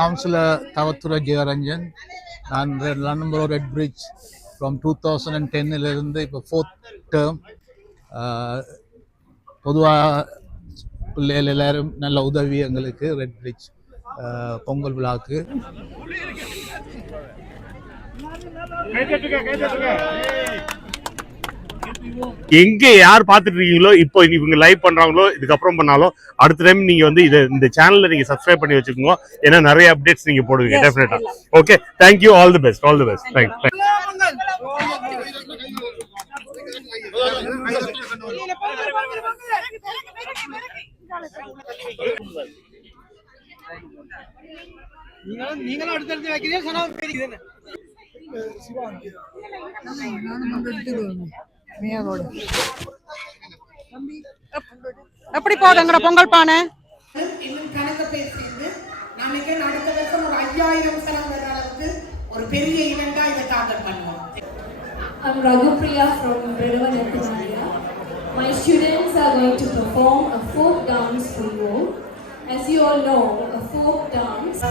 Councillor Tavathura Jeyaranjan. நான் London borough Redbridge from 2010 இப்போ 4th term. பொதுவாக பிள்ளைகள் எல்லாரும் நல்ல உதவி எங்களுக்கு ரெட் பிரிட்ஜ் பொங்கல் விழாவுக்கு. எங்க யார் பாத்துட்டு இருக்கீங்களோ இப்போ இவங்க லைவ் பண்றாங்களோ இதுக்கப்புறம் பண்ணாலும் அடுத்த டைம் நீங்க வந்து இந்த சேனல்ல நீங்க சப்ஸ்கிரைப் பண்ணி வச்சுக்கோங்க. ஏன்னா நிறைய அப்டேட்ஸ் நீங்க போடுவீங்க டெஃபினட்டா. Okay, thank you. All the best. All the best. Thanks. நீங்களும் அடுத்தடுத்து வைக்கிறீங்க சொன்னா தெரியுது. எப்படி போகுதுங்கிற பொங்கல் பானை இன்னும் கணக்கு பேசிட்டு நாளைக்கு அடுத்த வருஷம் ஒரு 5000 சனம் வர அளவுக்கு ஒரு பெரிய ஈவெண்டா இதை டார்கெட் பண்ணுவோம். I'm Raghupriya from Bredavan Epinaya. My students are going to perform a folk dance for you. As you all know, a folk dance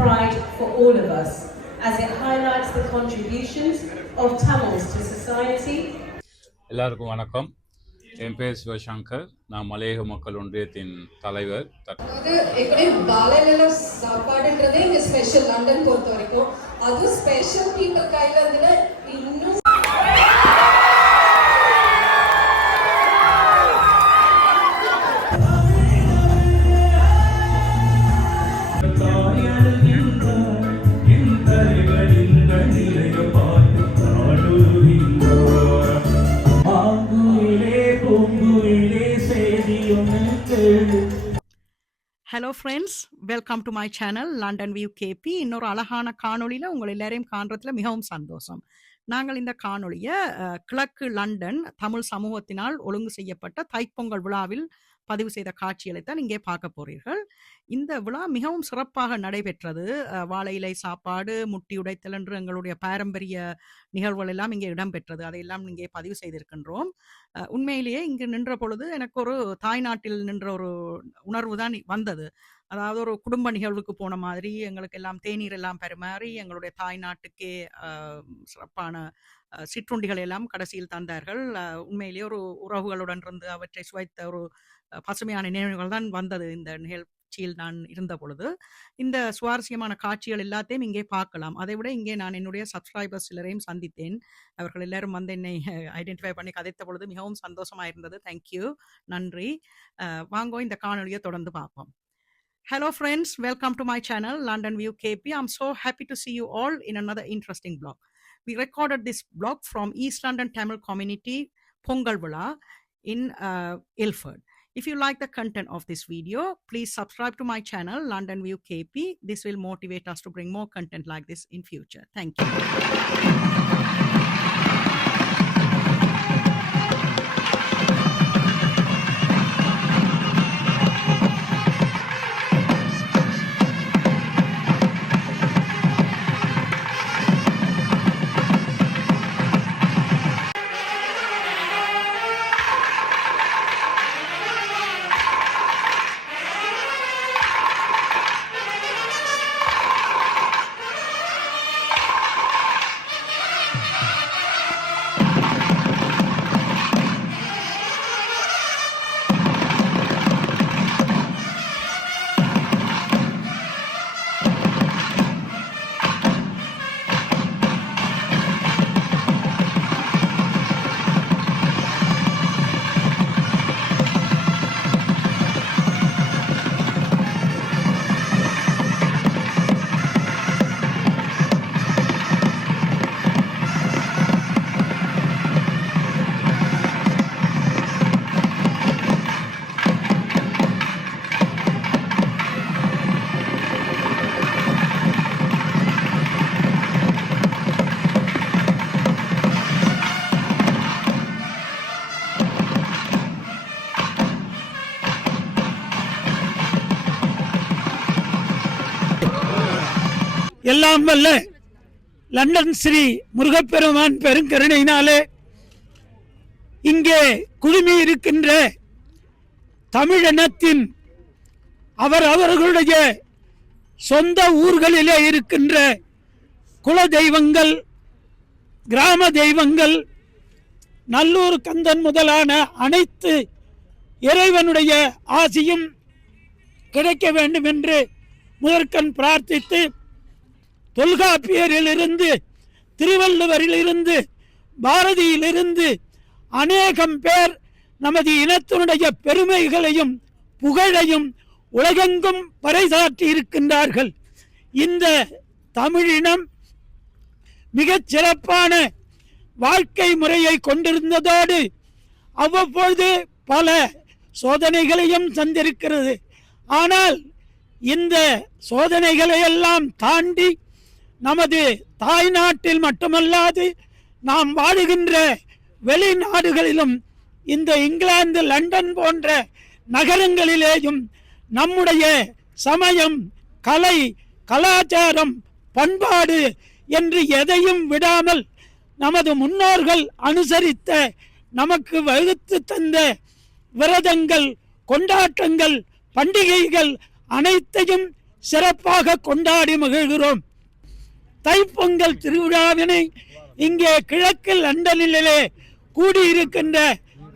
pride for all of us as it highlights the contributions of Tamils to society. எல்லாருக்கும் வணக்கம். என் பேர் சிவசங்கர். நான் மலையக மக்கள் ஒன்றியத்தின் தலைவர். பாலையில சாப்பாடுன்றதே இங்க special. London பொறுத்த வரைக்கும் அது ஸ்பெஷல் பீப்புள் கையில இருந்துன்னா இன்னும் hello friends, welcome to my channel London view KP. இன்னொரு அழகான காணொலியில் உங்கள் எல்லாரையும் காண்றதுல மிகவும் சந்தோஷம். நாங்கள் இந்த காணொலியை கிழக்கு லண்டன் தமிழ் சமூகத்தினால் ஒழுங்கு செய்யப்பட்ட தைப்பொங்கல் விழாவில் பதிவு செய்த காட்சிகளை தான் இங்கே பார்க்க போறீர்கள். இந்த விழா மிகவும் சிறப்பாக நடைபெற்றது. வாழை இலை சாப்பாடு, முட்டி உடைத்தல் என்று எங்களுடைய பாரம்பரிய நிகழ்வுகள் எல்லாம் இங்கே இடம்பெற்றது. அதையெல்லாம் இங்கே பதிவு செய்திருக்கின்றோம். உண்மையிலேயே இங்கு நின்ற பொழுது எனக்கு ஒரு தாய்நாட்டில் நின்ற ஒரு உணர்வு தான் வந்தது. அதாவது ஒரு குடும்ப நிகழ்வுக்கு போன மாதிரி எங்களுக்கு எல்லாம் தேநீர் எல்லாம் பரிமாறி எங்களுடைய தாய்நாட்டுக்கே சிறப்பான சிற்றுண்டிகள் எல்லாம் கடைசியில் தந்தார்கள். உண்மையிலேயே ஒரு உறவுகளுடன் இருந்து அவற்றை சுவைத்த ஒரு பசுமையான நினைவுகள் தான் வந்தது இந்த நிகழ்ச்சியில் நான் இருந்த பொழுது. இந்த சுவாரஸ்யமான காட்சிகள் எல்லாத்தையும் இங்கே பார்க்கலாம். அதை விட இங்கே நான் என்னுடைய சப்ஸ்கிரைபர்ஸ் சிலரையும் சந்தித்தேன். அவர்கள் எல்லாரும் வந்து என்னை ஐடென்டிஃபை பண்ணி கதைத்த பொழுது மிகவும் சந்தோஷமாக இருந்தது. தேங்க்யூ, நன்றி. வாங்கோ இந்த காணொலியை தொடர்ந்து பார்ப்போம். Hello friends, welcome to my channel London View KP. I'm so happy to see you all in another interesting blog. We recorded this blog from East London Tamil community Pongal Villa in Ilford. If you like the content of this video, please subscribe to my channel London View KP. This will motivate us to bring more content like this in future. Thank you. எல்லாம் வல்ல London Sri முருகப்பெருமான் பெருங்கருணையினாலே இங்கே குழுமி இருக்கின்ற தமிழினத்தின் அவர்களுடைய சொந்த ஊர்களிலே இருக்கின்ற குல தெய்வங்கள், கிராம தெய்வங்கள், நல்லூர் கந்தன் முதலான அனைத்து இறைவனுடைய ஆசியும் கிடைக்க வேண்டும் என்று முதற்கண் பிரார்த்தித்து, தொல்காப்பியரிலிருந்து, திருவள்ளுவரிலிருந்து, பாரதியிலிருந்து அநேகம் பேர் நமது இனத்தினுடைய பெருமைகளையும் புகழையும் உலகெங்கும் பறைசாற்றி இருக்கின்றார்கள். இந்த தமிழினம் மிகச் சிறப்பான வாழ்க்கை முறையை கொண்டிருந்ததோடு அவ்வப்பொழுது பல சோதனைகளையும் சந்திருக்கிறது. ஆனால் இந்த சோதனைகளை எல்லாம் தாண்டி நமது தாய் நாட்டில் மட்டுமல்லாது நாம் வாழுகின்ற வெளிநாடுகளிலும், இந்த இங்கிலாந்து, லண்டன் போன்ற நகரங்களிலேயும் நம்முடைய சமயம், கலை, கலாச்சாரம், பண்பாடு என்று எதையும் விடாமல் நமது முன்னோர்கள் அனுசரித்த, நமக்கு வகுத்து தந்த விரதங்கள், கொண்டாட்டங்கள், பண்டிகைகள் அனைத்தையும் சிறப்பாக கொண்டாடி மகிழ்கிறோம். தைப்பொங்கல் திருவிழாவினை இங்கே கிழக்கு லண்டனிலே கூடியிருக்கின்ற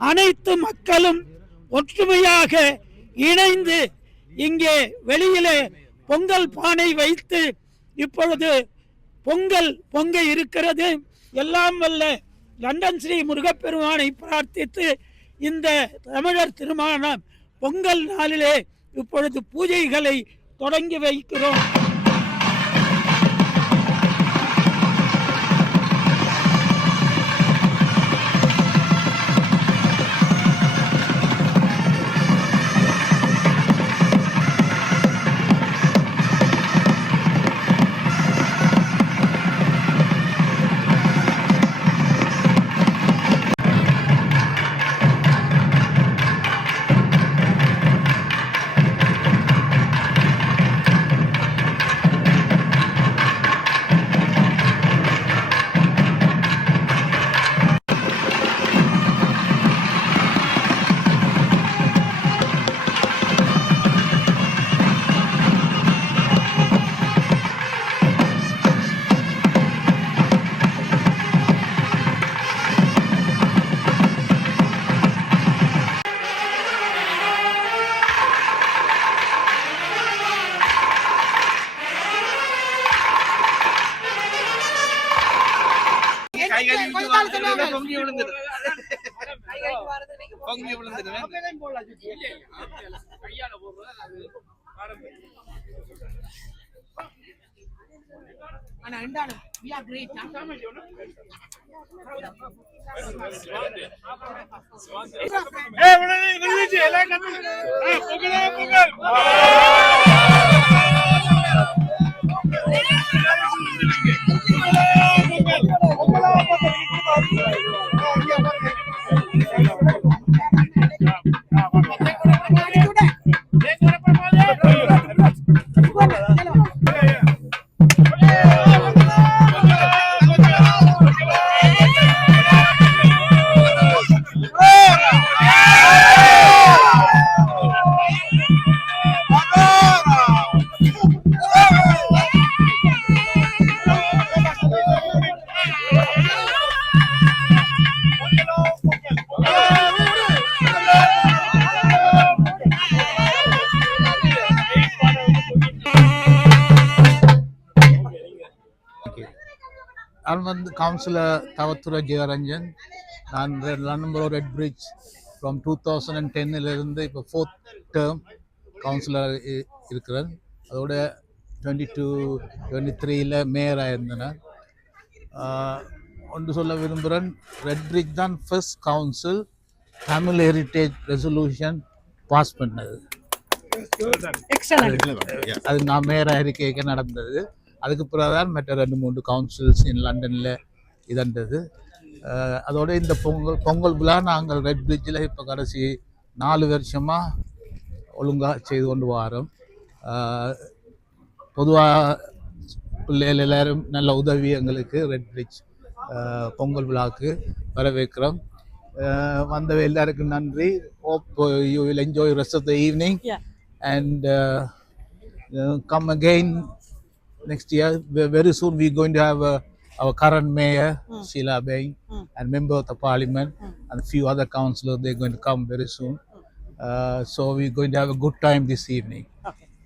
அனைத்து மக்களும் ஒற்றுமையாக இணைந்து இங்கே வெளியிலே பொங்கல் பானை வைத்து இப்பொழுது பொங்கல் பொங்க இருக்கிறது. எல்லாம் வல்ல லண்டன் ஸ்ரீ முருகப்பெருமானை பிரார்த்தித்து இந்த தமிழர் திருமண பொங்கல் நாளிலே இப்பொழுது பூஜைகளை தொடங்கி வைக்கிறோம். நான் கவுன்சிலர் தவத்துறை ஜெயரஞ்சன். நான் லண்டன் ரெட் பிரிட்ஜ் ஃப்ரம் 2010 இப்போ 4th டேர்ம் கவுன்சிலர் இருக்கிறேன். அதோட 22-23 மேயராக இருந்தேன். ஒன்று சொல்ல விரும்புகிறேன், ரெட் பிரிட்ஜ் தான் first council Tamil heritage resolution pass பண்ணது. அது நான் மேயராக இருக்க நடந்தது. அதுக்கு பிறகு தான் மற்ற 2-3 கவுன்சில்ஸ் இன் லண்டனில் இதன்றது. அதோட இந்த பொங்கல் விழா நாங்கள் ரெட் பிரிட்ஜில் இப்போ கடைசி 4 வருஷமாக ஒழுங்காக செய்து கொண்டு வரோம். பொதுவாக பிள்ளைகள் எல்லாரும் நல்ல உதவி எங்களுக்கு ரெட் பிரிட்ஜ் பொங்கல் விழாவுக்கு வரவேற்கிறோம். வந்த எல்லாருக்கும் நன்றி. Hope you will enjoy the rest of the evening. And come again next year. Very soon we're going to have our current mayor, Sheila Bain, and member of the parliament, and a few other councillors. They're going to come very soon. So we're going to have a good time this evening.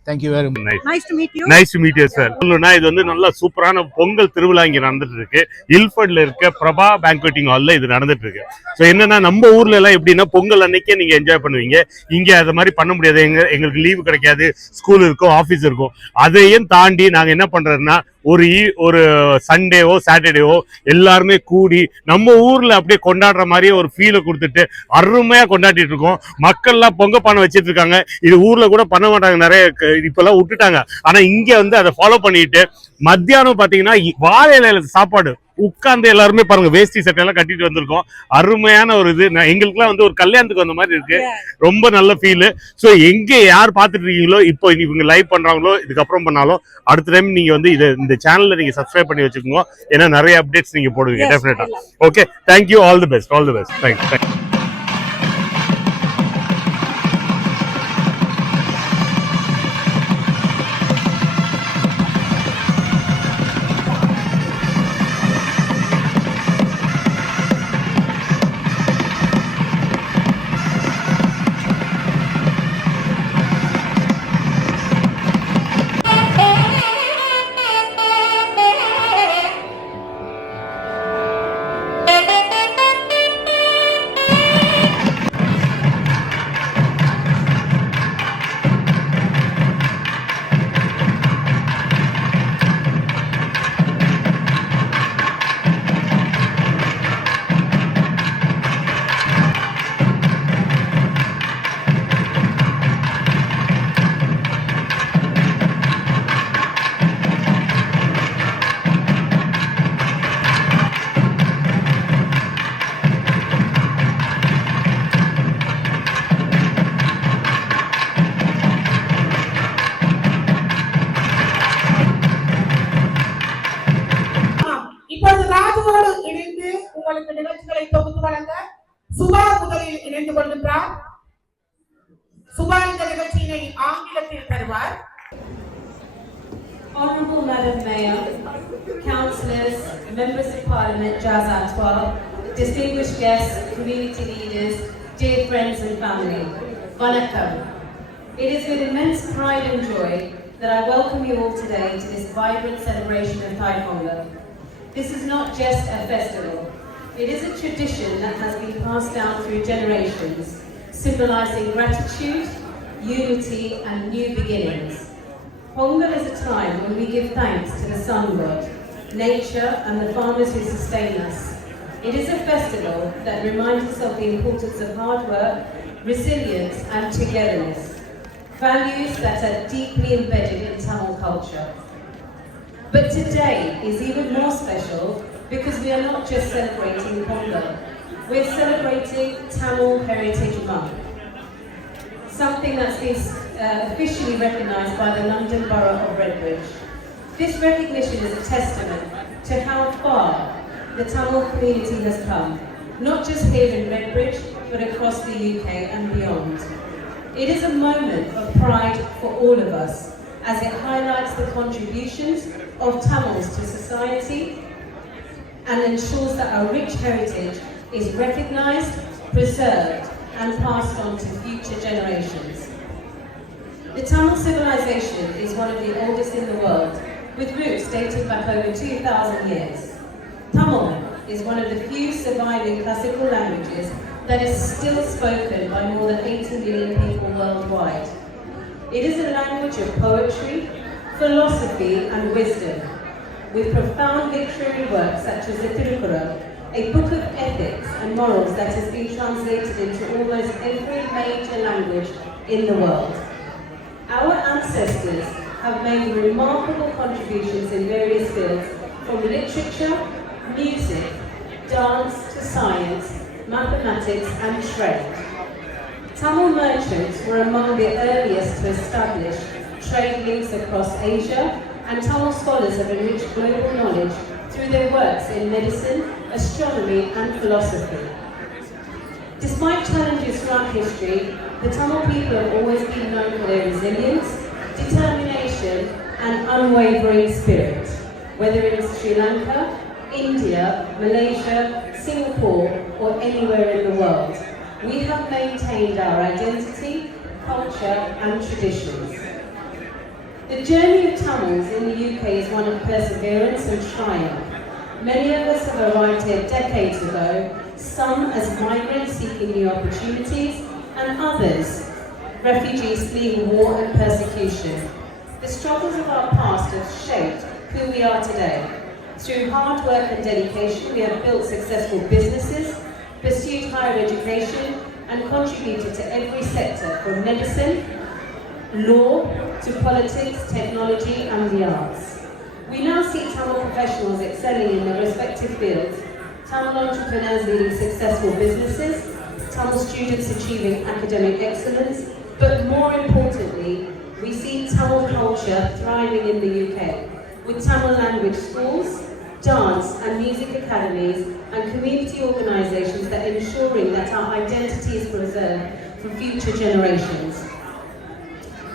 Thank you very much. Nice to meet you. Nice to meet you sir. இது வந்து நல்ல சூப்பரான பொங்கல் திருவிழா இங்க நடந்துட்டு இருக்கு. இல்ஃபர்ட்ல இருக்க பிரபா பேங்க்வெட்டிங் ஹால்ல இது நடந்துட்டு இருக்கு. ஸோ என்னன்னா நம்ம ஊர்ல எல்லாம் எப்படின்னா பொங்கல் அன்னைக்கே நீங்க என்ஜாய் பண்ணுவீங்க. இங்க அது மாதிரி பண்ண முடியாது. எங்களுக்கு லீவு கிடைக்காது, ஸ்கூல் இருக்கும், ஆஃபீஸ் இருக்கும். அதையும் தாண்டி நாங்க என்ன பண்றதுன்னா ஒரு சண்டேவோ சாட்டர்டேவோ எல்லாருமே கூடி நம்ம ஊர்ல அப்படியே கொண்டாடுற மாதிரியே ஒரு ஃபீலை கொடுத்துட்டு அருமையா கொண்டாடிட்டு இருக்கோம். மக்கள்லாம் பொங்க பானை வச்சிட்டு இருக்காங்க. இது ஊர்ல கூட பண்ண மாட்டாங்க, நிறைய இப்பெல்லாம் விட்டுட்டாங்க. ஆனா இங்க வந்து அதை ஃபாலோ பண்ணிட்டு மத்தியானம் பாத்தீங்கன்னா வாழை இலையில சாப்பாடு உட்கார்ந்து எல்லாருமே பாருங்க வேஷ்டி சட்டையெல்லாம் கட்டிட்டு வந்திருக்கோம். அருமையான ஒரு இது. எங்களுக்குலாம் வந்து ஒரு கல்யாணத்துக்கு வந்த மாதிரி இருக்கு. ரொம்ப நல்ல ஃபீல். ஸோ எங்க யார் பார்த்துட்டு இருக்கீங்களோ இப்போ இவங்க லைவ் பண்றாங்களோ இதுக்கப்புறம் பண்ணாலும் அடுத்த டைம் நீங்க வந்து இந்த சேனல்ல நீங்க சப்ஸ்கிரைப் பண்ணி வச்சுக்கோங்க. ஏன்னா நிறைய அப்டேட்ஸ் நீங்க போடுவீங்க டெஃபினட்டா. Okay, thank you. All the best. Thank you. உங்களுக்கு நிகழ்ச்சிகளை தொகுத்து வழங்க சுபா முதலில் இணைந்து கொள்கின்றார். சுபா இந்த நிகழ்ச்சியினை ஆங்கிலத்தில் தருவார். Honourable Madam Mayor, Councillors, Members of Parliament, Jazz Atwal, distinguished guests, community leaders, dear friends and family, Vanakkam. It is with immense pride and joy that I welcome you all today to this vibrant celebration of Thai Pongal. This is not just a festival. It is a tradition that has been passed down through generations, symbolising gratitude, unity and new beginnings. Pongal is a time when we give thanks to the sun god, nature and the farmers who sustain us. It is a festival that reminds us of the importance of hard work, resilience and togetherness, values that are deeply embedded in Tamil culture. But today is even more special because we are not just celebrating Pongal, we're celebrating Tamil Heritage Month, something that's been officially recognised by the London Borough of Redbridge. This recognition is a testament to how far the Tamil community has come, not just here in Redbridge, but across the UK and beyond. It is a moment of pride for all of us, as it highlights the contributions of Tamils to society and ensures that our rich heritage is recognised, preserved and passed on to future generations. The Tamil civilization is one of the oldest in the world, with roots dating back over 2,000 years. Tamil is one of the few surviving classical languages that is still spoken by more than 80 million people worldwide. It is a language of poetry, philosophy and wisdom, with profound literary works such as the Tirukkural, a book of ethics and morals that has been translated into almost every major language in the world. Our ancestors have made remarkable contributions in various fields, from literature, music, dance to science, mathematics and trade. Tamil merchants were among the earliest to establish trade links across Asia, and Tamil scholars have enriched global knowledge through their works in medicine, astronomy and philosophy. Despite challenges throughout history, the Tamil people have always been known for their resilience, determination and unwavering spirit. Whether in Sri Lanka, India, Malaysia, Singapore or anywhere in the world, we have maintained our identity, culture and traditions. The journey of Tamils in the UK is one of perseverance and triumph. Many of us have arrived here decades ago, some as migrants seeking new opportunities, and others, refugees fleeing war and persecution. The struggles of our past have shaped who we are today. Through hard work and dedication, we have built successful businesses, pursued higher education, and contributed to every sector from medicine, law, to politics, technology, and the arts. We now see Tamil professionals excelling in their respective fields, Tamil entrepreneurs leading successful businesses, Tamil students achieving academic excellence, but more importantly, we see Tamil culture thriving in the UK, with Tamil language schools, dance and music academies, and community organisations that are ensuring that our identity is preserved for future generations.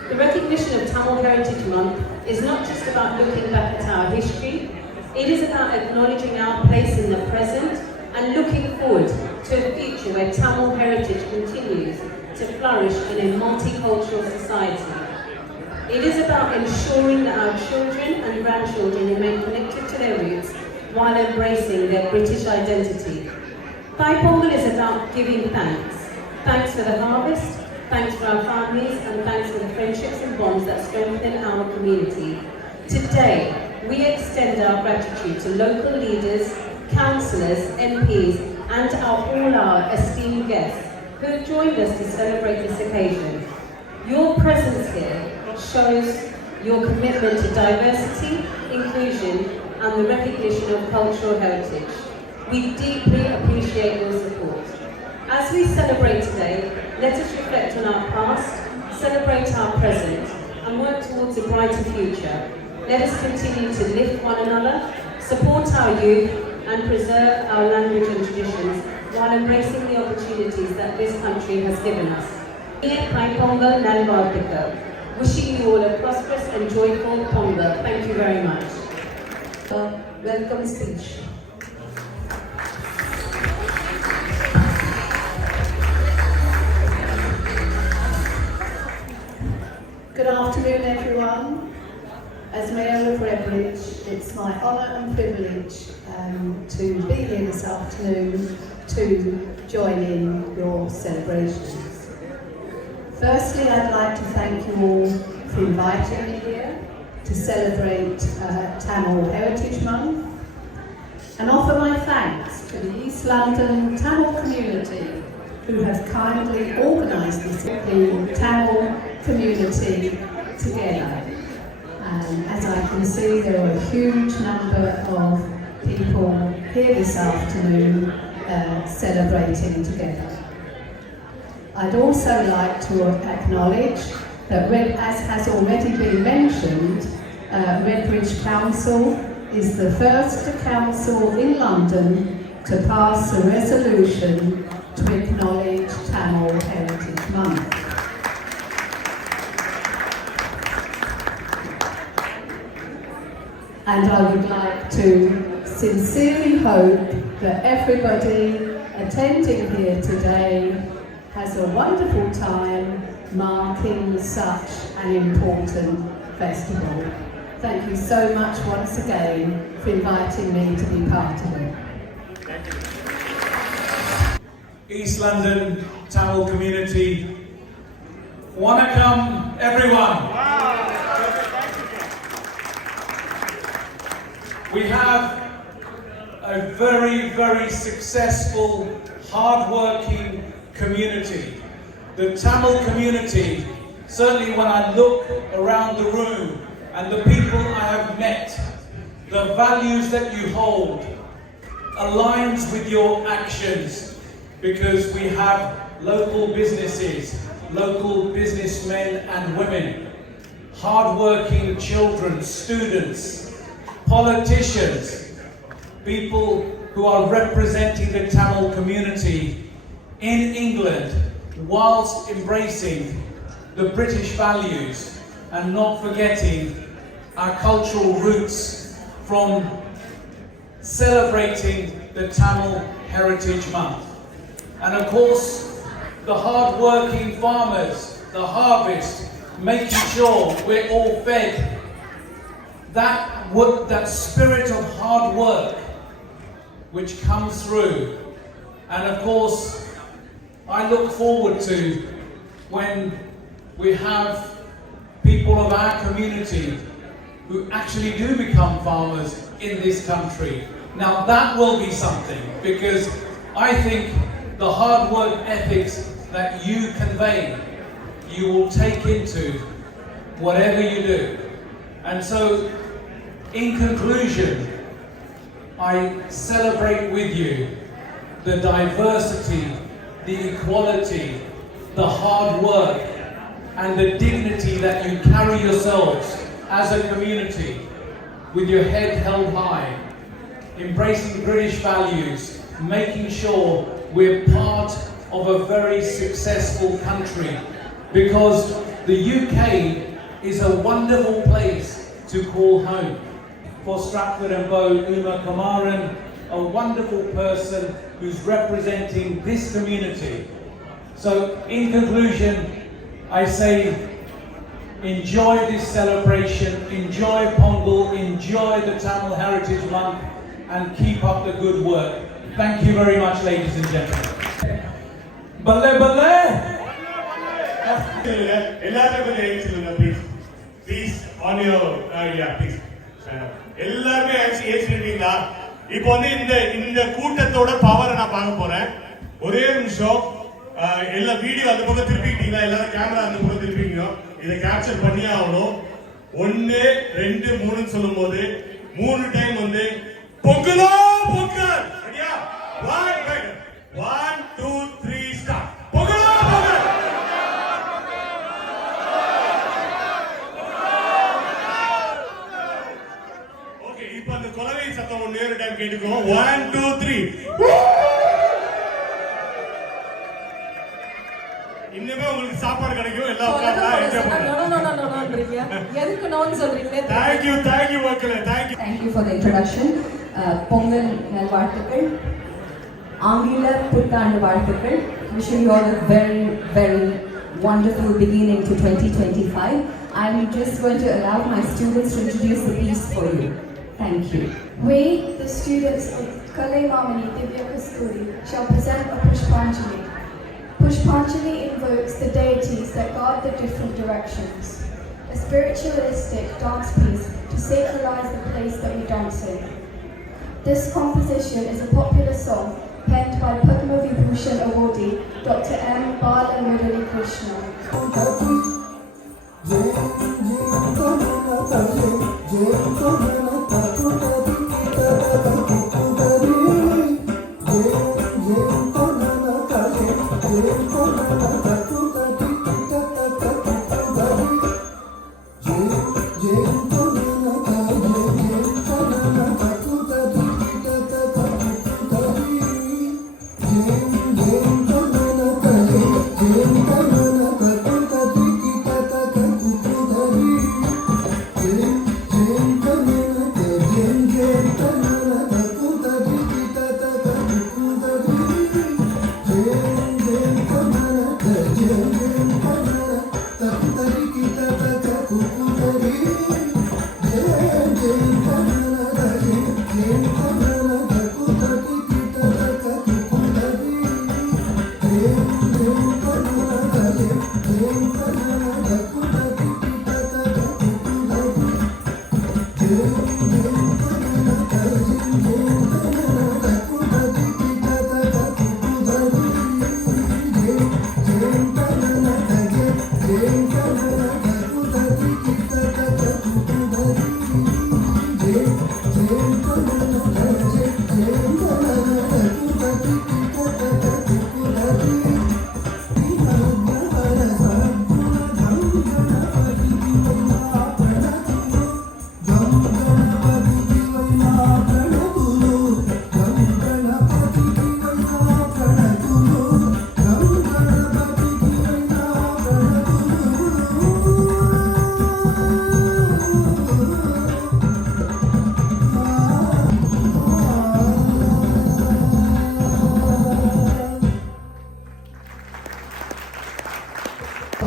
The recognition of Tamil Heritage Month is not just about looking back at our history, it is about acknowledging our place in the present and looking forward to a future where Tamil heritage continues to flourish in a multicultural society. It is about ensuring that our children and grandchildren remain connected to their roots while embracing their British identity. Thai Pongal is about giving thanks. Thanks for the harvest, thanks for our families, and thanks for the friendships and bonds that strengthen our community. Today, we extend our gratitude to local leaders, councillors, MPs, and all our esteemed guests who have joined us to celebrate this occasion. Your presence here shows your commitment to diversity, inclusion, and the recognition of cultural heritage. We deeply appreciate your support. As we celebrate today, let us reflect on our past, celebrate our present, and work towards a brighter future. Let us continue to lift one another, support our youth, and preserve our language and traditions while embracing the opportunities that this country has given us. Thai Pongal Nalvarthika. Wishing you all a prosperous and joyful Pongal. Thank you very much. Welcome speech. Good afternoon, everyone. As Mayor of Redbridge, it's my honour and privilege to be here this afternoon to join in your celebrations. Firstly, I'd like to thank you all for inviting me here to celebrate Tamil Heritage Month and offer my thanks to the East London Tamil community who have kindly organised this, the Tamil community together. As I can see, there are a huge number of people here this afternoon celebrating together. I'd also like to acknowledge that, as has already been mentioned, Redbridge Council is the first council in London to pass a resolution to acknowledge Tamil Heritage Month. And I would like to sincerely hope that everybody attending here today has a wonderful time marking such an important festival. Thank you so much once again for inviting me to be part of it. East London Tamil community, Vanakkam everyone. We have a very, very successful, hard-working community. The Tamil community, certainly when I look around the room and the people I have met, the values that you hold aligns with your actions, because we have local businesses, local businessmen and women, hard-working children, students, politicians, people who are representing the Tamil community in England whilst embracing the British values and not forgetting our cultural roots from celebrating the Tamil Heritage Month. And of course, the hard-working farmers, the harvest, making sure we're all fed that work, that spirit of hard work which comes through. And of course, I look forward to when we have people of our community who actually do become farmers in this country. Now that will be something, because I think the hard work ethics that you convey, you will take into whatever you do. And so, in conclusion, I celebrate with you the diversity, the equality, the hard work, and the dignity that you carry yourselves as a community, with your head held high, embracing British values, making sure we're part of a very successful country, because the UK is a wonderful place to call home. For Stratford and Bow, Uma Kumaran, a wonderful person who's representing this community. So in conclusion, I say, enjoy this celebration, enjoy Pongal, enjoy the Tamil Heritage Month, and keep up the good work. Thank you very much, ladies and gentlemen. Balle balle! Please, on your, yeah, please. எல்லாருமே ஏற்றிருக்கீங்களா? இப்போ வந்து இந்த கூட்டத்தோட பவரை நான் பார்க்க போறேன். ஒரே நிமிஷம், எல்லா வீடியோ அந்த பக்கம் திருப்பிட்டீங்களா? எல்லாரும் கேமரா அந்த பக்கம் திருப்பிங்க. இதை கேப்சர் பண்ணி ஆகணும். 1 2 3 சொல்லும்போது 3 டைம் வந்து பொங்கலோ பொங்கல். சரியா? 1 2 3 ஸ்டார்ட். பொங்கலோ பொங்கல். ஓகே, இப்போ அந்த கொலவை சத்தம் ஒரே டைம் கேட்டுக்கோ. 1 2 3. இன்னுமே உங்களுக்கு சாப்பாடு கிடைக்கும். எல்லா உட்கார்ந்து என்ஜாய் பண்ணுங்க. எதுக்கு நான் சொல்றீங்களே? Thank you மக்களே. Thank you for the introduction. Pongal நல்வாழ்த்துக்கள். ஆங்கில புத்தாண்டு வாழ்த்துக்கள். Wishing you all a very, very wonderful beginning to 2025. I'm just going to allow my students to introduce the piece for you. Thank you. We, the students of Kalaimamani Divya Kasturi, shall present a Pushpanjali. Pushpanjali invokes the deities that guard the different directions. A spiritualistic dance piece to sacralize the place that we dance in. This composition is a popular song penned by Padma Vibhushan awardee Dr. M. Bala Murali Krishna. Jai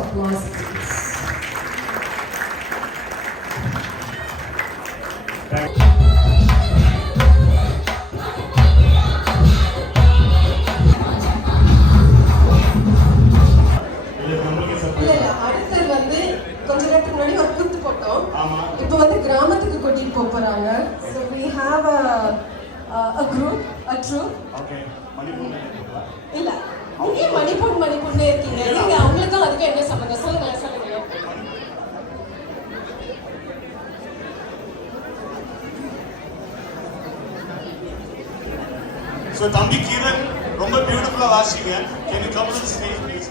Applause, please. இல்ல அடுத்து வந்து கொஞ்ச நேரத்துக்கு முன்னாடி ஒரு கூத்து போட்டோம். இப்போ வந்து கிராமத்துக்கு கூட்டிட்டு போறாங்க. So we have a group, a troupe. Okay இல்ல நீங்க மணிப்பூர்னே இருக்கீங்க. நீங்க அவங்களுக்கும் அதுக்கு என்ன சம்பந்தம் சொல்லுங்க. So Thambi Kiran, ரொம்ப பியூட்டிஃபுல்லா வாசிங்க. Can you come to the stage please?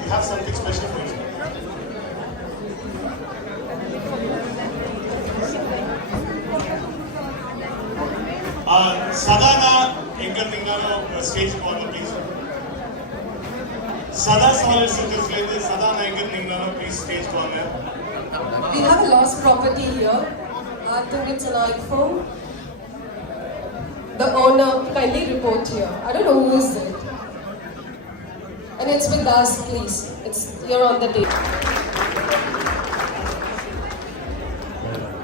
We have something special for you. Sadhana எங்க இருந்தீங்களோ ஸ்டேஜ்க்கு வாங்க ப்ளீஸ். சதா சாலிட் சர்க்கஸ்ல இருந்து சதானா எங்க இருந்தீங்களோ ப்ளீஸ் ஸ்டேஜ்க்கு வாங்க. We have a lost property here. I think it's an iPhone. The owner kindly report here. I don't know who is it. And it's with us, please. It's here on the table.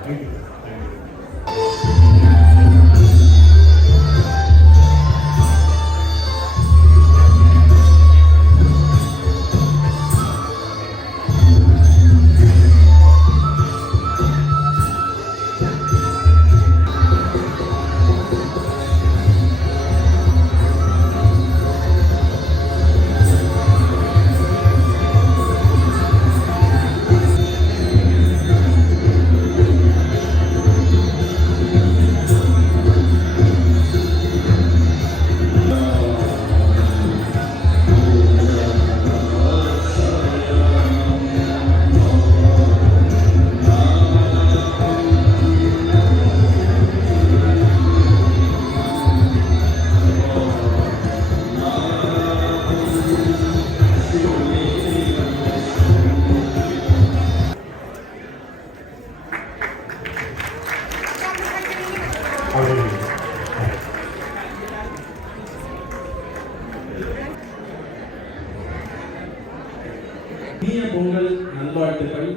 Thank you. இனிய பொங்கல் நல்வாழ்த்துக்கள்.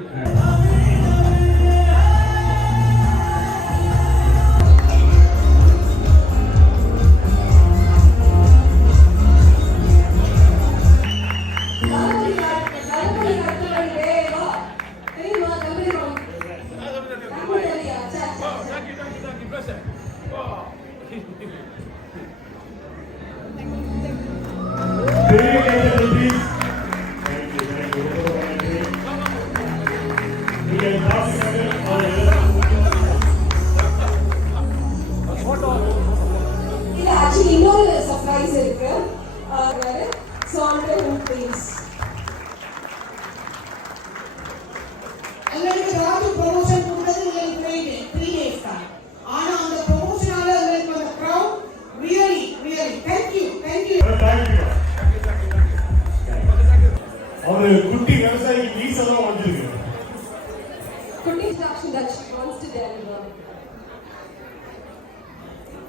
Actually, இன்னொரு surprise இருக்கு. So on to him, please. எங்களுக்கு Raju promotion கொடுத்தது எங்களுக்கு 3 days தான். ஆனா அந்த ப்ரொமோஷனால எங்களுக்கு அந்த crowd really thank you. ஒரு குட்டி விவசாயிக்கு வீசலாம் வந்திருக்கு. Good introduction that she wants to deliver.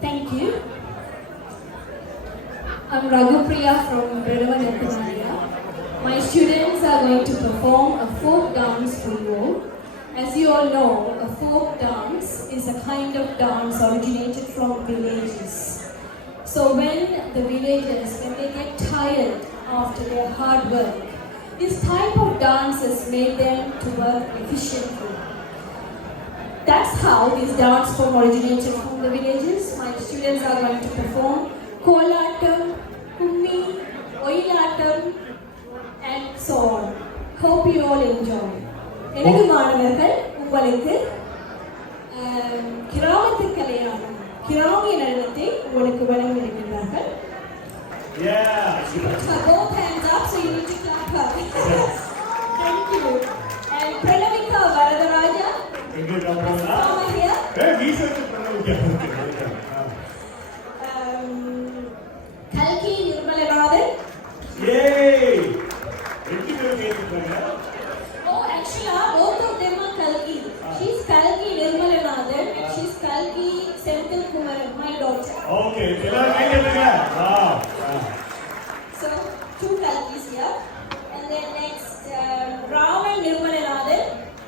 Thank you. I'm Raghupriya from Bredavan, Okinawa. My students are going to perform a folk dance for you. As you all know, a folk dance is a kind of dance originated from villages. So when the villagers, when they get tired after their hard work, this type of dance has made them to work efficiently. That's how this dance form originated from the villages. My students are going to perform Kolatam, Kummi, Oilatam, and so on. Hope you all enjoy. எனது மாணவர்கள் உங்களுக்கு கிராமத்து கலையான கிராமிய நடனத்தை உங்களுக்கு வழங்கியிருக்கிறார்கள். Both hands up, so you need to clap her. Thank you. And Pranavika Varadaraja. Come here. Kalki Nirmalanathan. Oh, actually, both of them are Kalki. She's Kalki Nirmalanathan and she's Kalki Senthil Kumaran, my daughter. Okay, So, two Kalkis here. And then next,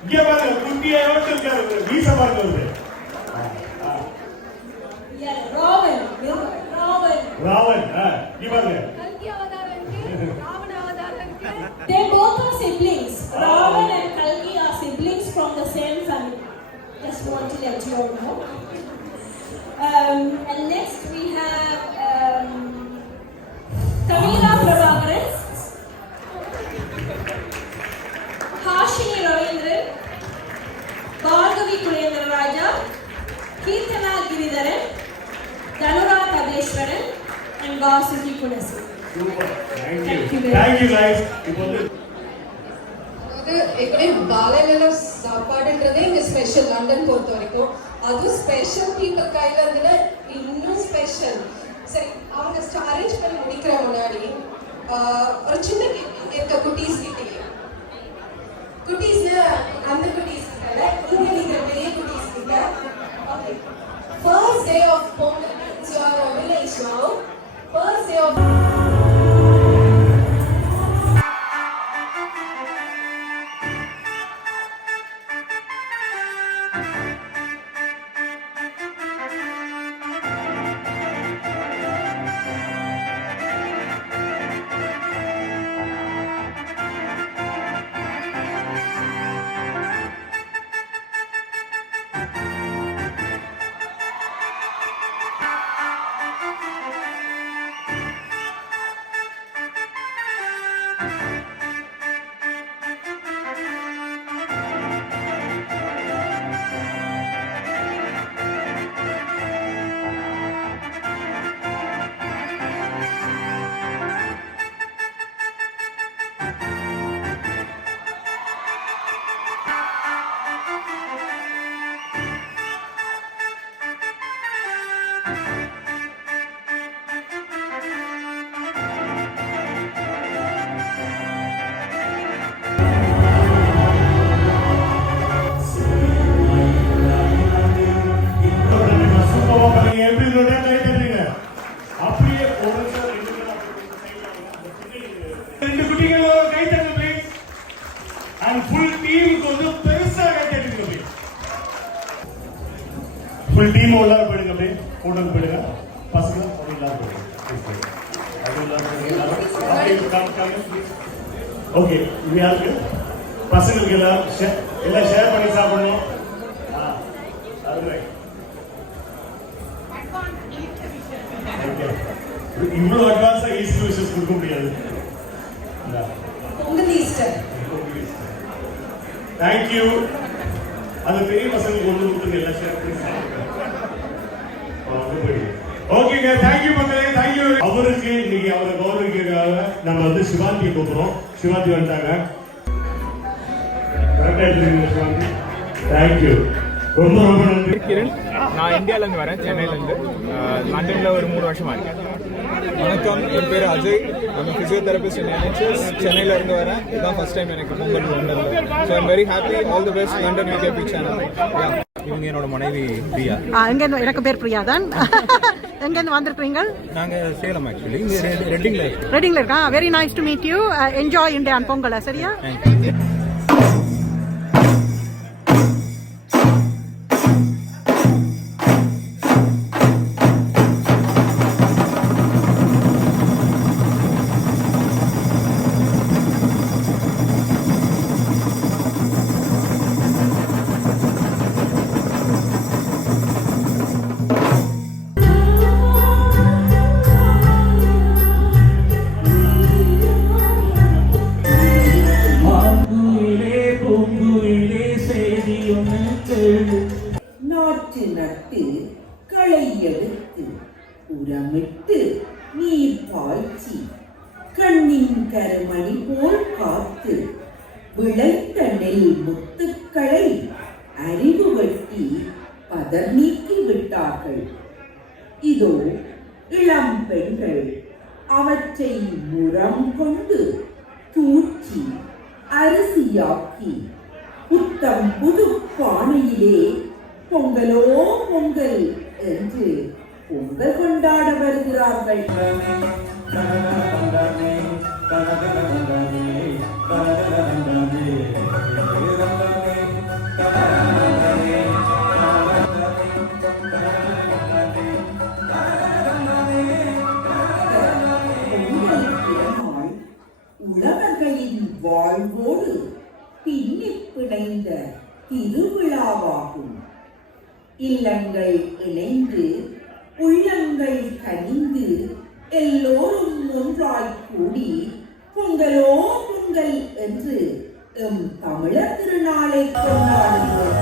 இங்க பாருங்க குட்டியா road இருக்காரு வீச பாருங்க அவரு ராவன் இங்க பாருங்க They both are siblings. Ravan and Kalki are siblings from the same family. Just want to let you all know. And next we have Kamila Prabhakaran, Hashini Ravindran, Bhargavi Kurendra Raja, Kirtana Giridharan, Dhanura Tabeshwaran, and Vasuki Kunasi. Super. Thank you. Thank you guys. எங்களுடைய பாலையில சாப்பாடுன்றதே இங்க special London பொறுத்த வரைக்கும். அதுவும் special people கையில இருந்துல இன்னும் special. சரி, அவங்க arrange பண்ணி முடிக்கிற முன்னாடி ஒரு சின்ன இருக்க குட்டீஸ் கிட்டே குட்டீஸ்ல அந்த குட்டீஸ் கிட்ட இங்க இருக்கிற பெரிய குட்டீஸ் கிட்ட okay first day of Pongal it's your village now first day of ரெண்டு குட்டிகள் கை தட்டுங்க ப்ளீஸ். அண்ட் ஃபுல் டீமுக்கு வந்து பெருசா கை தட்டுங்க ப்ளீஸ். ஃபுல் டீம் எல்லாரும் போயிடுங்க ப்ளீஸ். போட்டோக்கு போயிடுங்க. பசங்க எல்லாரும் போயிடுங்க. ஓகே, இது யாருக்கு? பசங்களுக்கு எல்லாம் ஷேர் பண்ணி சாப்பிடணும். இவ்வளவு அட்வான்ஸா ஈஸ்டர் விஷஸ் கொடுக்க முடியாது. பொங்கல் ஈஸ்டர். Thank you. அந்த பெரிய பசங்களுக்கு ஒன்று கொடுத்துங்க எல்லாம் ஷேர் பண்ணி சாப்பிடுங்க. ஓகேங்க, தேங்க் யூ மக்களே, தேங்க் யூ. அவருக்கு இன்னைக்கு அவரை கௌரவிக்கிறதுக்காக நம்ம வந்து சிவாந்தியை கூப்பிடுறோம். சிவாந்தி வந்துட்டாங்க. கரெக்டா இருக்கீங்க சிவாந்தி. Thank you. ரொம்ப ரொம்ப நன்றி. கிரண், நான் இந்தியாவிலேருந்து வரேன், சென்னையிலேருந்து. லண்டனில் ஒரு 3 வருஷமாக இருக்கேன். வணக்கம், என் பேர் அஜய். நம்ம ஃபிசியோதெரபிஸ்ட் இன் NHS, சென்னையில் இருந்து வரேன். இதுதான் ஃபர்ஸ்ட் டைம் எனக்கு பொங்கல் லண்டனில். So I'm very happy. All the best London UKB channel. இவங்க என்னோட மனைவி பிரியா. எங்கேருந்து? எனக்கு பேர் பிரியா தான். எங்கேருந்து வந்திருக்கீங்க? நாங்கள் சேலம் ஆக்சுவலி, இங்கே ரெட்டிங்கில் இருக்கா. Very nice to meet you. Enjoy Indian பொங்கலை. சரியா? நாற்று நட்டு களை எடுத்து உரமிட்டு நீர் பாய்ச்சி கண்ணின் கருமணி போல் காத்து விளைந்த நெல் முத்துக்களை அறிவு வெட்டி பதர் நீக்கி விட்டார்கள். இதோ இளம் பெண்கள் அவற்றை முறம் கொண்டு தூற்றி அரிசியாக்கி புத்தம் புது பானையிலே பொங்கலோ பொங்கல் என்று பொங்கல் கொண்டாட வருகிறார்கள். வாழ்வோடு பின்னி பிணைந்த திருவிழாவாகும். இல்லங்கள் இணைந்து உள்ளங்கள் கனிந்து எல்லோரும் ஒன்றாய் கூடி பொங்கலோ பொங்கல் என்று எம் தமிழர் திருநாளை கொண்டாடுகிறோம்.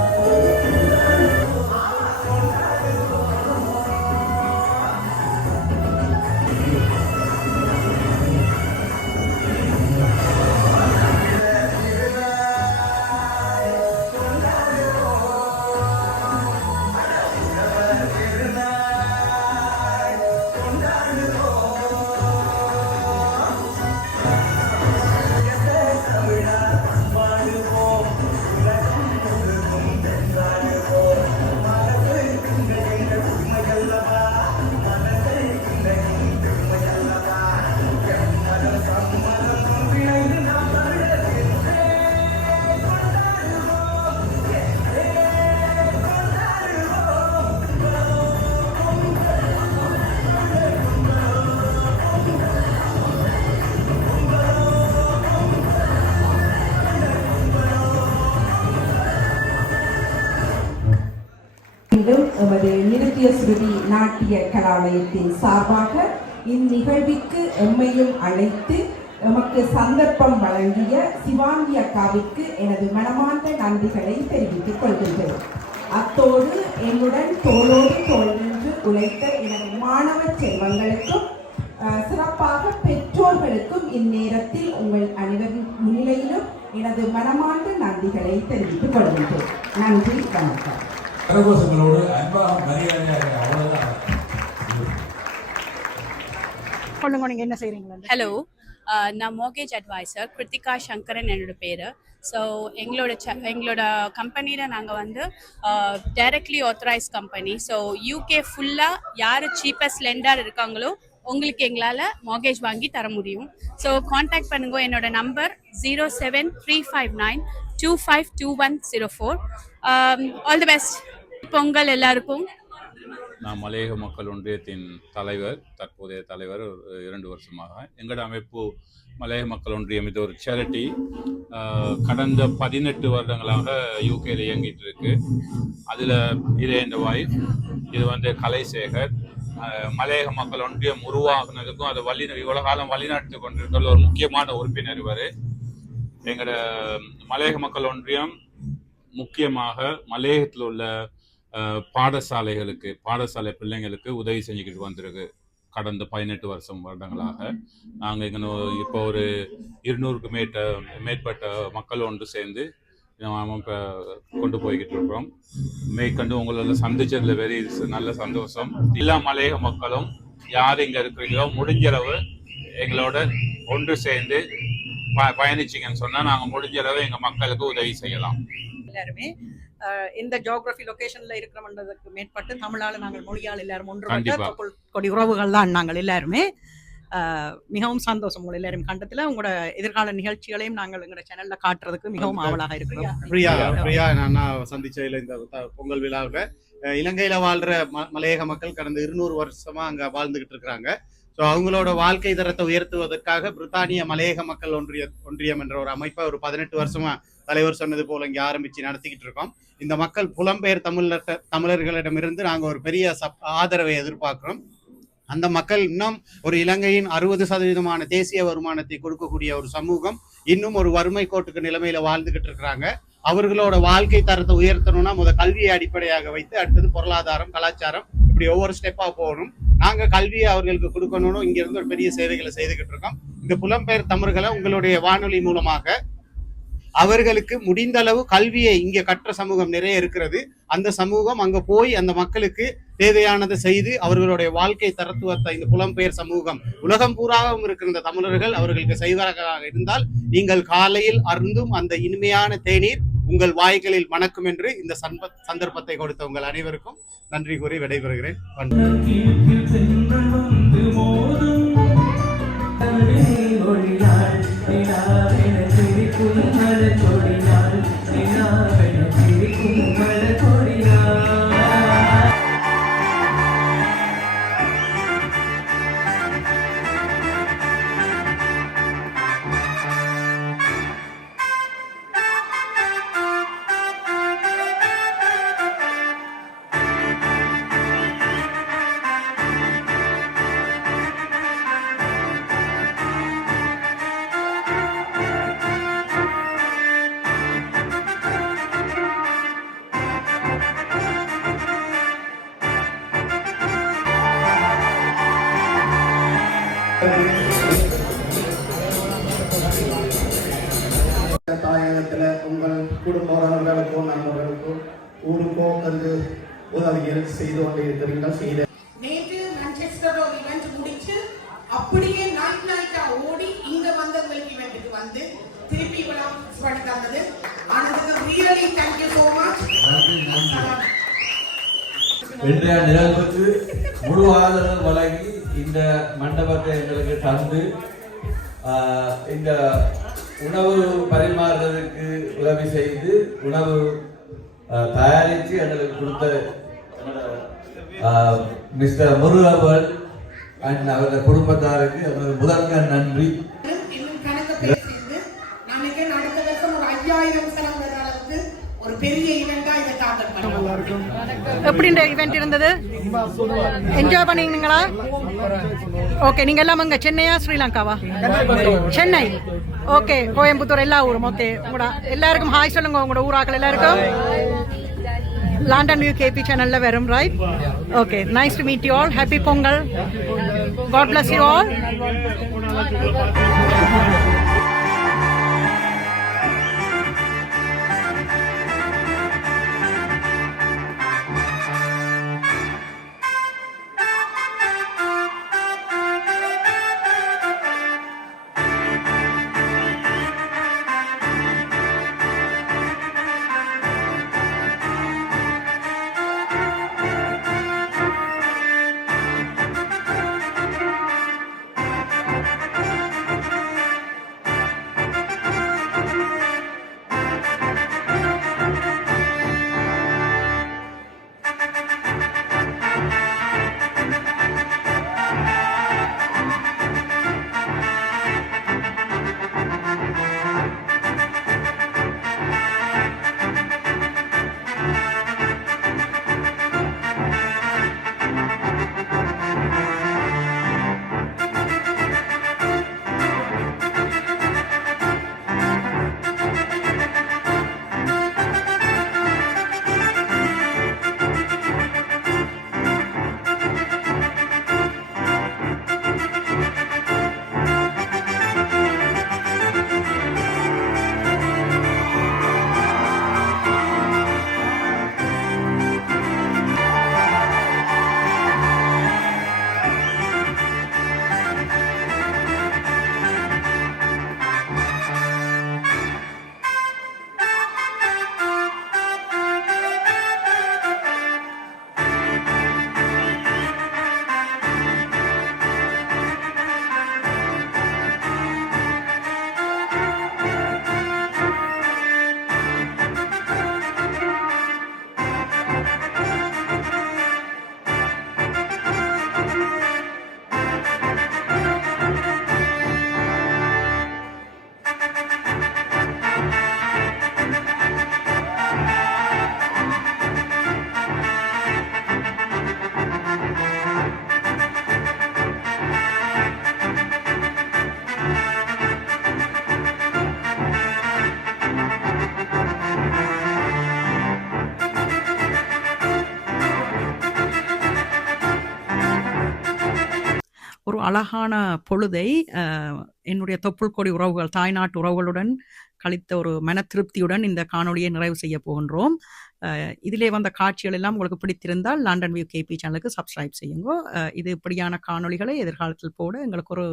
எமது நிருத்திய ஸ்ருதி நாட்டிய கலாலயத்தின் சார்பாக இந்நிகழ்விற்கு எம்மையும் அழைத்து எமக்கு சந்தர்ப்பம் வழங்கிய சிவாங்கி அக்காவிற்கு எனது மனமார்ந்த நன்றிகளை தெரிவித்துக் கொள்கின்றேன். அத்தோடு என்னுடன் தோளோடு தோள் நின்று உழைத்த எனது மாணவ செல்வங்களுக்கும் சிறப்பாக பெற்றோர்களுக்கும் இந்நேரத்தில் உங்கள் அனைவரின் முன்னிலையிலும் எனது மனமார்ந்த நன்றிகளை தெரிவித்துக் கொள்கின்றேன். நன்றி, வணக்கம். கரகோஷங்களோடு அன்பாக மரியாதையாக அவ்வளவுதான். சொல்லுங்க, நீங்க என்ன செய்றீங்க? ஹலோ, நான் மோர்கேஜ் அட்வைசர் கிருத்திகா சங்கரன் என்னோட பேர். ஸோ எங்களோட கம்பெனியில் நாங்கள் வந்து directly authorise company. So UK ஃபுல்லாக யார் சீப்பஸ்ட் லெண்டர் இருக்காங்களோ உங்களுக்கு எங்களால் மார்கேஜ் வாங்கி தர முடியும். ஸோ காண்டாக்ட் பண்ணுங்க. என்னோட number 07359252104. All the best. Pongal எல்லாருக்கும். நான் மலையக மக்கள் ஒன்றியத்தின் தலைவர், தற்போதைய தலைவர் 2 வருஷமாக. எங்களோட அமைப்பு மலையக மக்கள் ஒன்றியம் இது ஒரு சேரிட்டி. கடந்த 18 வருடங்களாக யூகேல இயங்கிட்டு இருக்கு. அதில் இது என் வைஃப், இது வந்து கலைசேகர். மலையக மக்கள் ஒன்றியம் உருவாக்குனதுக்கும் அதை இவ்வளவு காலம் வழிநடத்தி கொண்டிருக்கிற ஒரு முக்கியமான உறுப்பினர் இவர். எங்களோட மலையக மக்கள் ஒன்றியம் முக்கியமாக மலையகத்தில் உள்ள பாடசாலை பிள்ளைங்களுக்கு உதவி செஞ்சுக்கிட்டு வந்திருக்கு கடந்த 18 வருடங்களாக. நாங்கள் இங்கே இப்போ ஒரு 200க்கு மேற்பட்ட மக்கள் ஒன்று சேர்ந்து கொண்டு போய்கிட்டு இருக்கிறோம். மேற்கண்டு உங்களோட சந்திச்சதுல நல்ல சந்தோஷம். எல்லா மலையக மக்களும் யார் இங்கே இருக்கிறீங்களோ முடிஞ்சளவு எங்களோட ஒன்று சேர்ந்து பயணிச்சிங்கன்னு சொன்னால் நாங்கள் முடிஞ்சளவு எங்கள் மக்களுக்கு உதவி செய்யலாம். எல்லாருமே இந்த ஜியோகிராஃபி லொகேஷன்ல இருக்கிறோம்ன்றதுக்கு மேற்பட்டு தமிழால நாங்கள் மொழியால் எல்லாரும் ஒன்றுபட்ட கொடி உறவுகள் தான் நாங்கள் எல்லாருமே. மிகவும் சந்தோஷம் உங்களை எல்லாரும் கண்டத்துல. உங்களோட எதிர்கால நிகழ்ச்சிகளையும் நாங்கள் எங்களோட சேனல்ல காட்டுறதுக்கு மிகவும் ஆவலாக இருக்கிறோம். பிரியா நான் சந்திச்சதுல இந்த பொங்கல் விழாவில் இலங்கையில வாழ்ற மலையக மக்கள் கடந்த 200 வருஷமா அங்க வாழ்ந்துகிட்டு இருக்கிறாங்க. ஸோ அவங்களோட வாழ்க்கை தரத்தை உயர்த்துவதற்காக பிரித்தானிய மலையக மக்கள் ஒன்றியம் என்ற ஒரு அமைப்பை ஒரு 18 வருஷமா தலைவர் சொன்னது போல இங்கே ஆரம்பிச்சு நடத்திக்கிட்டு இருக்கோம். இந்த மக்கள் புலம்பெயர் தமிழர்களிடமிருந்து நாங்கள் ஒரு பெரிய ஆதரவை எதிர்பார்க்கிறோம். அந்த மக்கள் இன்னும் ஒரு இலங்கையின் 60% தேசிய வருமானத்தை கொடுக்கக்கூடிய ஒரு சமூகம் இன்னும் ஒரு வறுமை கோட்டுக்கு நிலைமையில வாழ்ந்துகிட்டு இருக்கிறாங்க. அவர்களோட வாழ்க்கை தரத்தை உயர்த்தணும்னா கல்வியை அடிப்படையாக வைத்து அடுத்தது பொருளாதாரம், கலாச்சாரம், இப்படி ஒவ்வொரு ஸ்டெப்பா போகணும். நாங்க கல்வியை அவர்களுக்கு கொடுக்கணும்னு இங்க இருந்து ஒரு பெரிய சேவைகளை செய்துகிட்டு இருக்கோம். இந்த புலம்பெயர் தமிழர்களை உங்களுடைய வானொலி மூலமாக அவர்களுக்கு முடிந்த அளவு கல்வியை இங்க கற்ற சமூகம் நிறைய இருக்கிறது. அந்த சமூகம் அங்க போய் அந்த மக்களுக்கு தேவையானதை செய்து அவர்களுடைய வாழ்க்கை தரத்துவத்தை இந்த புலம்பெயர் சமூகம் உலகம் பூராவும் இருக்கிற இந்த தமிழர்கள் அவர்களுக்கு செய்வதாக இருந்தால் நீங்கள் காலையில் அருந்தும் அந்த இனிமையான தேநீர் உங்கள் வாய்களில் மணக்கும் என்று இந்த சந்தர்ப்பத்தை கொடுத்த உங்கள் அனைவருக்கும் நன்றி கூறி விடைபெறுகிறேன். நேரத்தில் உங்கள் குடும்ப உறவினர்களுக்கோ நண்பர்களுக்கோ ஊருக்கோ வந்து உதவிகள் செய்து கொண்டு இருக்கிறீர்கள். செய்த நேற்று மான்செஸ்டர் ஒரு இவெண்ட் முடிச்சு அப்படியே நைட்டா ஓடி இங்க வந்தவங்களுக்கு இவெண்ட்டுக்கு வந்து திருப்பி பண்ணி தந்தது. ஆனதுக்கு ரியலி தேங்க்யூ ஸோ மச். இன்றைய நிகழ்வுக்கு முழு ஆதரவு வழங்கி இந்த மண்டபத்தை எங்களுக்கு தந்து இந்த உணவு பரிமாறுறதுக்கு உதவி செய்து உணவு தயாரித்து எங்களுக்கு கொடுத்த மிஸ்டர் முருகவல் அண்ட் அவரது குடும்பத்தாருக்கு முதல்க நன்றி. இன்னும் கணக்கு பேசியிருந்து நாளைக்கு அடுத்த வருஷம் ஒரு 5000 சனம் வர அளவுக்கு ஒரு பெரிய ஈவெண்டா இதை டார்கெட் பண்ணுவோம். எப்படி இந்த ஈவெண்ட் இருந்தது? என்ஜாய் பண்ணீங்களா? ஓகே, நீங்க எல்லாம் அங்க சென்னையா ஸ்ரீலங்காவா? சென்னை. ஓகே, கோயம்புத்தூர் எல்லா ஊரும். ஓகே, உங்களோட எல்லாருக்கும் ஹாய் சொல்லுங்க. உங்களோட ஊராக்கள் எல்லாருக்கும் லண்டன் வியூ கேபி சேனல்ல வரும், right? Okay, nice to meet you all. Happy Pongal. God bless you all. ஒரு அழகான பொழுதை என்னுடைய தொப்புள் கொடி உறவுகள், தாய்நாட்டு உறவுகளுடன் கழித்த ஒரு மன திருப்தியுடன் இந்த காணொலியை நிறைவு செய்ய போகின்றோம். இதிலே வந்த காட்சிகள் எல்லாம் உங்களுக்கு பிடித்திருந்தால் லண்டன் வியூ கேபி சேனலுக்கு சப்ஸ்கிரைப் செய்யுங்க. இது இப்படியான காணொலிகளை எதிர்காலத்தில் போட எங்களுக்கு ஒரு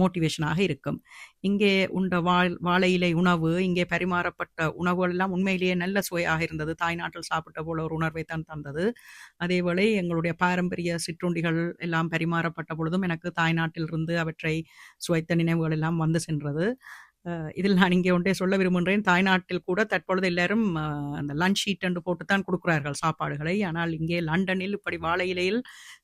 மோட்டிவேஷனாக இருக்கும். இங்கே உண்ட வாழை இலை உணவு, இங்கே பரிமாறப்பட்ட உணவுகள் எல்லாம் உண்மையிலேயே நல்ல சுவையாக இருந்தது. தாய்நாட்டில் சாப்பிட்ட போல ஒரு உணர்வை தான் தந்தது. அதேவேளை எங்களுடைய பாரம்பரிய சிற்றுண்டிகள் எல்லாம் பரிமாறப்பட்ட பொழுதும் எனக்கு தாய்நாட்டிலிருந்து அவற்றை சுவைத்த நினைவுகள் எல்லாம் வந்து சென்றது. இதில் நான் இங்கே ஒன்றே சொல்ல விரும்புகின்றேன். தாய்நாட்டில் கூட தற்பொழுது எல்லாரும் அந்த லஞ்ச் ஷீட் என்று போட்டுத்தான் கொடுக்கிறார்கள் சாப்பாடுகளை. ஆனால் இங்கே லண்டனில் இப்படி வாழை இலையில்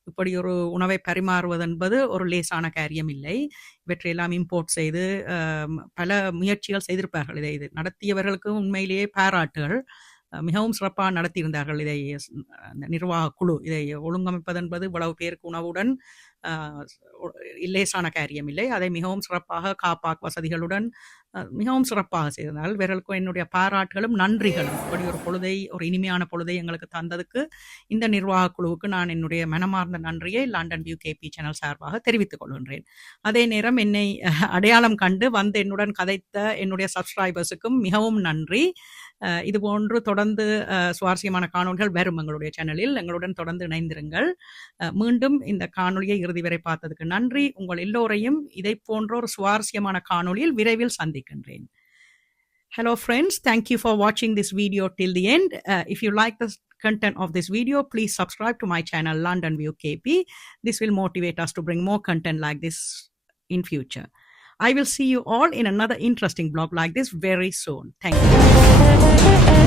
இப்படி ஒரு உணவை பரிமாறுவது என்பது ஒரு லேசான காரியம் இல்லை. இவற்றையெல்லாம் இம்போர்ட் செய்து பல முயற்சிகள் செய்திருப்பார்கள். இது நடத்தியவர்களுக்கு உண்மையிலேயே பாராட்டுகள். மிகவும் சிறப்பாக நடத்தியிருந்தார்கள். இதை அந்த நிர்வாக குழு இதை ஒழுங்கமைப்பது என்பது இவ்வளவு பேருக்கு உணவுடன் லேசான காரியம் இல்லை. அதை மிகவும் சிறப்பாக காப்பாக் வசதிகளுடன் மிகவும் சிறப்பாக செய்ததால் இவர்களுக்கும் என்னுடைய பாராட்டுகளும் நன்றிகளும். இப்படி ஒரு பொழுதை, ஒரு இனிமையான பொழுதை எங்களுக்கு தந்ததுக்கு இந்த நிர்வாக குழுவுக்கு நான் என்னுடைய மனமார்ந்த நன்றியை லண்டன் வியூ கேபி சேனல் சார்பாக தெரிவித்துக் கொள்கின்றேன். அதே நேரம் என்னை அடையாளம் கண்டு வந்து என்னுடன் கதைத்த என்னுடைய சப்ஸ்கிரைபர்ஸுக்கும் மிகவும் நன்றி. இதுபோன்று தொடர்ந்து சுவாரஸ்யமான காணொலிகள் வரும் எங்களுடைய சேனலில். எங்களுடன் தொடர்ந்து இணைந்திருங்கள். மீண்டும் இந்த காணொலியை இறுதி வரை பார்த்ததுக்கு நன்றி. உங்கள் எல்லோரையும் இதை போன்ற ஒரு சுவாரஸ்யமான காணொலியில் விரைவில் சந்திக்கின்றேன். Hello friends, thank you for watching this video till the end. If you like the content of this video, please subscribe to my channel London View KP. This will motivate us to bring more content like this in future. I will see you all in another interesting blog like this very soon. Thank you.